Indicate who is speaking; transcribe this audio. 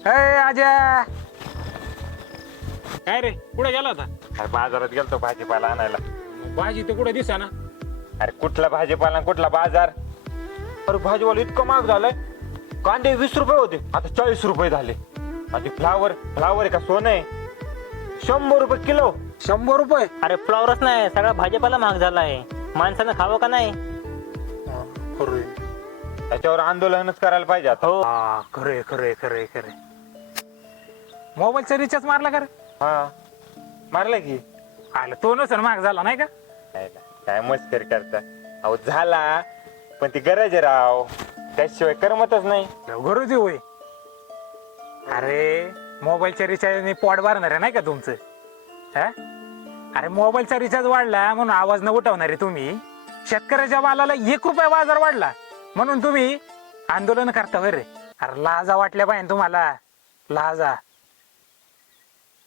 Speaker 1: आजा
Speaker 2: काय रे कुठे गेला होता?
Speaker 3: अरे बाजारात गेलतो भाजीपाला आणायला.
Speaker 2: भाजी तर कुठे दिसा ना.
Speaker 3: अरे कुठला भाजीपाला आणि कुठला बाजार? अरे भाजीवाला इतकं महाग झालंय. कांदे 20 रुपये होते, आता 40 रुपये झाले. आणि फ्लावर आहे का सोनं आहे? 100 रुपये किलो.
Speaker 1: 100 रुपये.
Speaker 4: अरे फ्लॉवरच नाही, सगळा भाजीपाला महाग झालाय. माणसानं खावं का नाही?
Speaker 1: खरे
Speaker 3: त्याच्यावर आंदोलनच करायला पाहिजे आता.
Speaker 4: हो.
Speaker 1: खरे खरे खरे खरे. मोबाईलचा रिचार्ज मारला का रे?
Speaker 3: हा मारलं की.
Speaker 1: आलं तो नसेल महाग झाला नाही का?
Speaker 3: काय मस्करी करता? अहो झाला, पण ती गरज आहे राव, त्याशिवाय करमतच नाही.
Speaker 1: गरज होय. अरे मोबाईलच्या रिचार्जने पोट भरणार आहे नाही का तुमचं? हा? अरे मोबाईलचा रिचार्ज वाढला म्हणून आवाज न उठवणारे तुम्ही. शेतकऱ्याच्या मालाला 1 रुपया बाजार वाढला म्हणून तुम्ही आंदोलन करता होय रे? अरे लाजा वाटल्या पाहिजे तुम्हाला, लाजा.